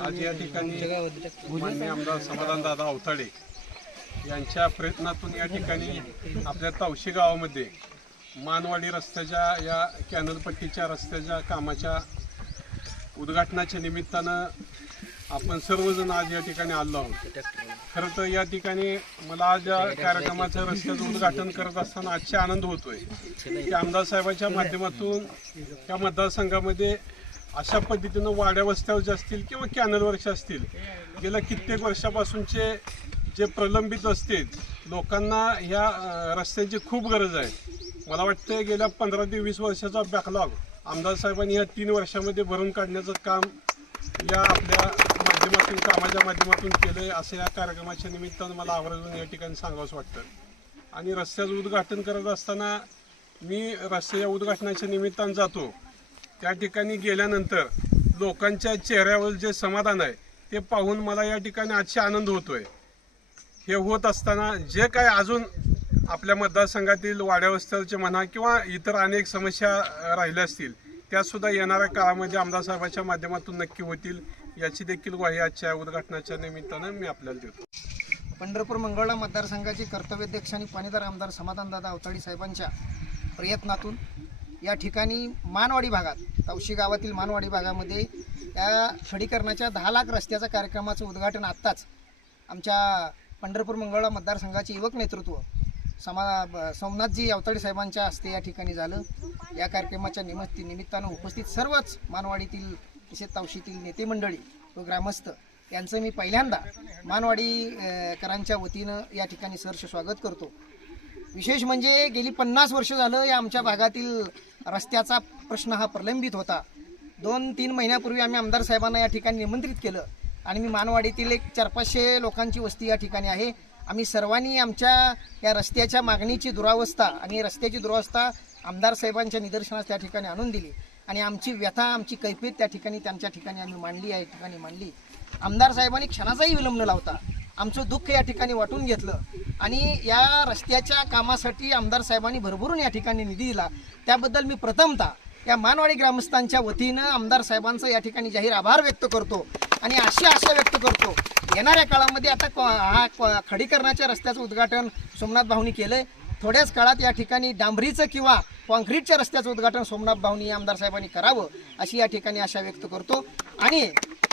आज या ठिकाणी माननीय आमदार समाधानदादा अवताडे यांच्या प्रयत्नातून या ठिकाणी आपल्या तावशी गावामध्ये मानवाडी रस्त्याच्या या कॅनलपट्टीच्या रस्त्याच्या कामाच्या उद्घाटनाच्या निमित्तानं आपण सर्वजण आज या ठिकाणी आलो आहोत। खरं तर या ठिकाणी मला आज या कार्यक्रमाचं रस्त्याचं उद्घाटन करत असताना आजचा आनंद होतोय की आमदार साहेबांच्या माध्यमातून या मतदारसंघामध्ये अशा पद्धतीनं वाड्या वस्त्यावरचे असतील किंवा कॅनलवरचे असतील गेल्या कित्येक वर्षापासूनचे जे प्रलंबित असतील लोकांना ह्या रस्त्यांची खूप गरज आहे। मला वाटतं गेल्या 15 ते 20 वर्षाचा बॅकलॉग आमदार साहेबांनी या 3 वर्षामध्ये भरून काढण्याचं काम या आपल्या माध्यमातून कामाच्या माध्यमातून केलं आहे असं या कार्यक्रमाच्या निमित्तानं मला आवर्जून या ठिकाणी सांगावंसं वाटतं। आणि रस्त्याचं उद्घाटन करत असताना मी रस्त्याच्या उद्घाटनाच्या निमित्तानं जातो त्या ठिकाणी गेल्यानंतर लोकांच्या चेहऱ्यावर जे समाधान आहे ते पाहून मला या ठिकाणी आजचे आनंद होतोय। हे होत असताना जे काय अजून आपल्या मतदारसंघातील वाड्या वस्त्याचे म्हणा किंवा इतर अनेक समस्या राहिल्या असतील त्यासुद्धा येणाऱ्या काळामध्ये आमदार साहेबांच्या माध्यमातून नक्की होतील याची देखील ग्वाही आजच्या उद्घाटनाच्या निमित्तानं मी आपल्याला देतो। पंढरपूर मंगळवेढा मतदारसंघाचे कर्तव्याध्यक्ष आणि पाणीदार आमदार समाधानदादा अवताडे साहेबांच्या प्रयत्नातून या ठिकाणी मानवाडी भागात तावशी गावातील मानवाडी भागामध्ये या खडीकरणाच्या 10 लाख रस्त्याच्या कार्यक्रमाचं उद्घाटन आत्ताच आमच्या पंढरपूर मंगळवेढा मतदारसंघाचे युवक नेतृत्व सोमनाथजी अवताडे साहेबांच्या हस्ते या ठिकाणी झालं। या कार्यक्रमाच्या निमित्तानं उपस्थित सर्वच मानवाडीतील तसेच तावशीतील नेते मंडळी व ग्रामस्थ यांचं मी पहिल्यांदा मानवाडीकरांच्या वतीनं या ठिकाणी सहर्ष स्वागत करतो। विशेष म्हणजे गेली 50 वर्ष झालं या आमच्या भागातील रस्त्याचा प्रश्न हा प्रलंबित होता। 2-3 महिन्यापूर्वी आम्ही आमदार साहेबांना या ठिकाणी निमंत्रित केलं आणि मी मानवाडीतील एक 400-500 लोकांची वस्ती या ठिकाणी आहे। आम्ही सर्वांनी आमच्या या रस्त्याच्या मागणीची दुरावस्था आणि रस्त्याची दुरावस्था आमदार साहेबांच्या निदर्शनास त्या ठिकाणी आणून दिली आणि आमची व्यथा आमची कैफियत त्या ठिकाणी त्यांच्या ठिकाणी आम्ही मांडली या ठिकाणी मांडली। आमदार साहेबांनी क्षणाचाही विलंब न लावता आमचं दुःख या ठिकाणी वाटून घेतलं आणि या रस्त्याच्या कामासाठी आमदार साहेबांनी भरभरून या ठिकाणी निधी दिला। त्याबद्दल मी प्रथमतः या मानवाडी ग्रामस्थांच्या वतीनं आमदार साहेबांचं या ठिकाणी जाहीर आभार व्यक्त करतो आणि अशी आशा व्यक्त करतो येणाऱ्या काळामध्ये आता हा खडीकरणाच्या रस्त्याचं उद्घाटन सोमनाथ भाऊनी केलंय। थोड्याच काळात या ठिकाणी डांबरीचं किंवा कॉन्क्रीटच्या रस्त्याचं उद्घाटन सोमनाथ भाऊनी आमदार साहेबांनी करावं अशी या ठिकाणी आशा व्यक्त करतो। आणि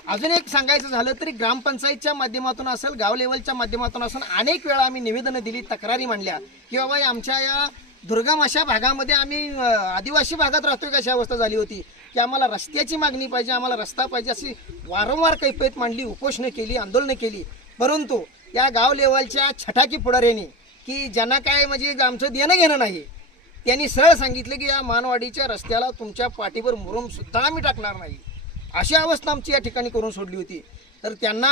अजून एक सांगायचं झालं तरी ग्रामपंचायतच्या माध्यमातून असेल गाव लेवलच्या माध्यमातून असेल अनेक वेळा आम्ही निवेदनं दिली तक्रारी मांडल्या की बाबा आमच्या या दुर्गम अशा भागामध्ये आम्ही आदिवासी भागात राहतोय कशी अवस्था झाली होती की आम्हाला रस्त्याची मागणी पाहिजे आम्हाला रस्ता पाहिजे अशी वारंवार कैफियत मांडली उपोषणं केली आंदोलनं केली। परंतु या गाव लेवलच्या छटाकी पुढाऱ्यांनी की ज्यांना काय म्हणजे आमचं देणं घेणं नाही त्यांनी सरळ सांगितलं की या मानवाडीच्या रस्त्याला तुमच्या पाठीवर मुरुमसुद्धा आम्ही टाकणार नाही अशी अवस्था आमची या ठिकाणी करून सोडली होती। तर त्यांना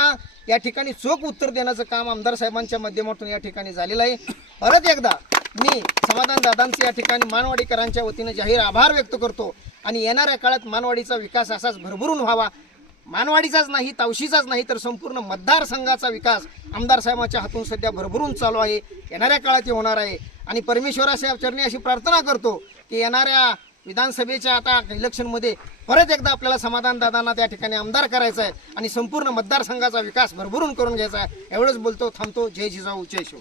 या ठिकाणी चोख उत्तर देण्याचं काम आमदार साहेबांच्या माध्यमातून या ठिकाणी झालेलं आहे। परत एकदा मी समाधानदादांचे या ठिकाणी मानवाडीकरांच्या वतीनं जाहीर आभार व्यक्त करतो आणि येणाऱ्या काळात मानवाडीचा विकास असाच भरभरून व्हावा। मानवाडीचाच नाही तावशीचाच नाही तर संपूर्ण मतदारसंघाचा विकास आमदार साहेबांच्या हातून सध्या भरभरून चालू आहे येणाऱ्या काळात हे होणार आहे। आणि परमेश्वराच्या चरणी अशी प्रार्थना करतो की येणाऱ्या विधानसभेच्या आता इलेक्शनमध्ये परत एकदा आपल्याला समाधानदादांना त्या ठिकाणी आमदार करायचं आहे आणि संपूर्ण मतदारसंघाचा विकास भरभरून करून घ्यायचा आहे। एवढंच बोलतो थांबतो। जय जिजाऊ जय शिव।